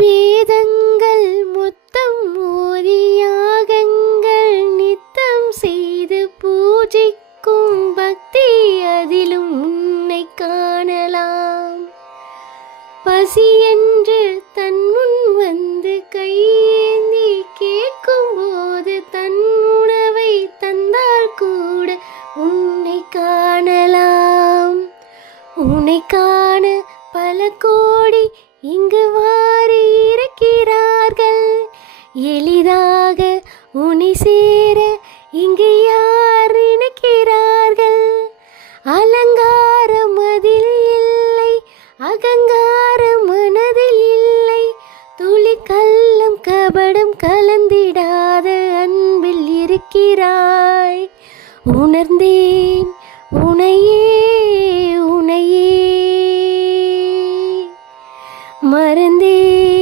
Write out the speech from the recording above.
வேதங்கள் மொத்தம் ஓதி யாகங்கள் நித்தம் செய்து பூஜிக்கும் பக்தி அதிலும் உன்னை காணலாம். பசி என்று தன் முன் வந்து கையேந்தி கேட்கும் போது தன் உணவை தந்தால் கூட உன்னை காணலாம். உன்னை காண பல கோடி இங்கு வாரி இருக்கிறார்கள். எளிதாக உன்னை சேர இங்கு யார் நினைக்கிறார்கள்? அலங்காரம் அதில் இல்லை, அகங்காரம் மனதில் இல்லை. துளி கள்ளம் கபடம் கலந்திடாத அன்பில் இருக்கிறாய். உணர்ந்தேன் உனையே உனையே, மறந்தேன்